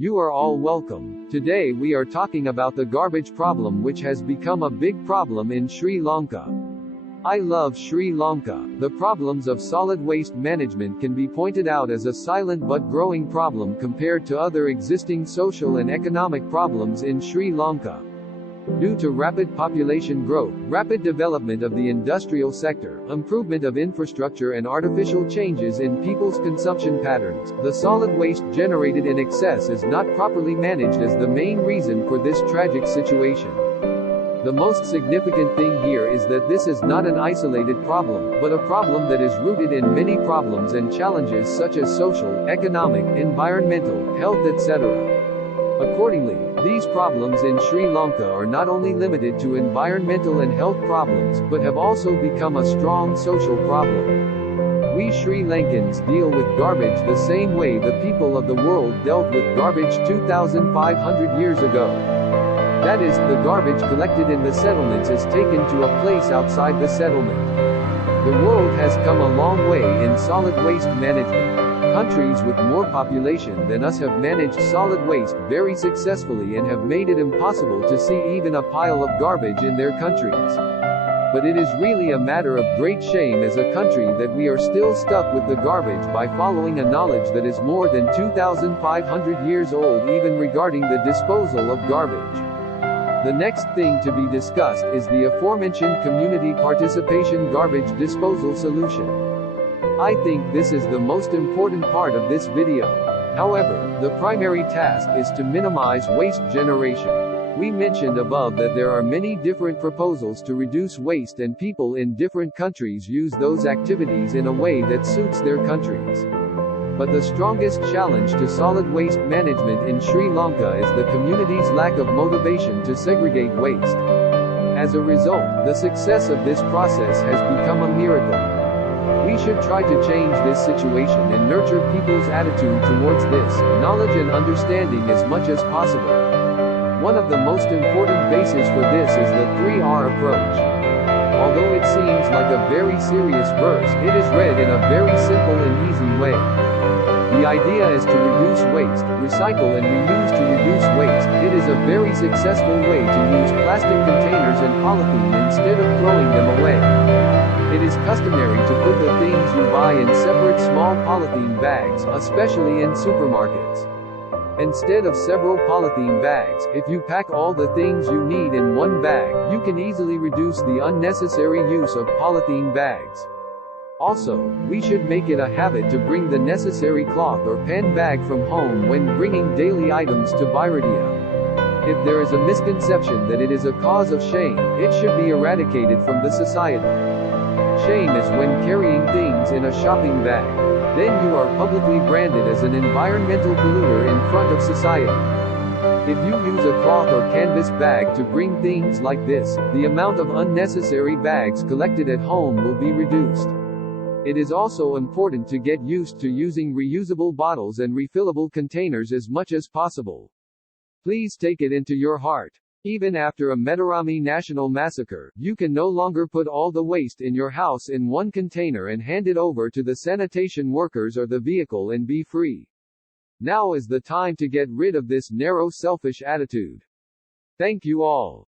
You are all welcome. Today we are talking about the garbage problem, which has become a big problem in Sri Lanka. I love Sri Lanka. The problems of solid waste management can be pointed out as a silent but growing problem compared to other existing social and economic problems in Sri Lanka. Due to rapid population growth, rapid development of the industrial sector, improvement of infrastructure and artificial changes in people's consumption patterns, the solid waste generated in excess is not properly managed as the main reason for this tragic situation. The most significant thing here is that this is not an isolated problem, but a problem that is rooted in many problems and challenges such as social, economic, environmental, health, etc. Accordingly, these problems in Sri Lanka are not only limited to environmental and health problems, but have also become a strong social problem. We Sri Lankans deal with garbage the same way the people of the world dealt with garbage 2,500 years ago. That is, the garbage collected in the settlements is taken to a place outside the settlement. The world has come a long way in solid waste management. Countries with more population than us have managed solid waste very successfully and have made it impossible to see even a pile of garbage in their countries. But it is really a matter of great shame as a country that we are still stuck with the garbage by following a knowledge that is more than 2,500 years old even regarding the disposal of garbage. The next thing to be discussed is the aforementioned community participation garbage disposal solution. I think this is the most important part of this video. However, the primary task is to minimize waste generation. We mentioned above that there are many different proposals to reduce waste, and people in different countries use those activities in a way that suits their countries. But the strongest challenge to solid waste management in Sri Lanka is the community's lack of motivation to segregate waste. As a result, the success of this process has become a miracle. We should try to change this situation and nurture people's attitude towards this knowledge and understanding as much as possible. One of the most important bases for this is the 3R approach. Although it seems like a very serious verse, it is read in a very simple and easy way. The idea is to reduce waste, recycle and reuse to reduce waste. It is a very successful way to use plastic containers and polythene instead of throwing them away. It is customary to put the things you buy in separate small polythene bags, especially in supermarkets. Instead of several polythene bags, if you pack all the things you need in one bag, you can easily reduce the unnecessary use of polythene bags. Also, we should make it a habit to bring the necessary cloth or pan bag from home when bringing daily items to Biradia. If there is a misconception that it is a cause of shame, it should be eradicated from the society. Shame is when carrying things in a shopping bag. Then you are publicly branded as an environmental polluter in front of society. If you use a cloth or canvas bag to bring things like this, the amount of unnecessary bags collected at home will be reduced. It is also important to get used to using reusable bottles and refillable containers as much as possible. Please take it into your heart. Even after a Medarami national massacre, you can no longer put all the waste in your house in one container and hand it over to the sanitation workers or the vehicle and be free. Now is the time to get rid of this narrow, selfish attitude. Thank you all.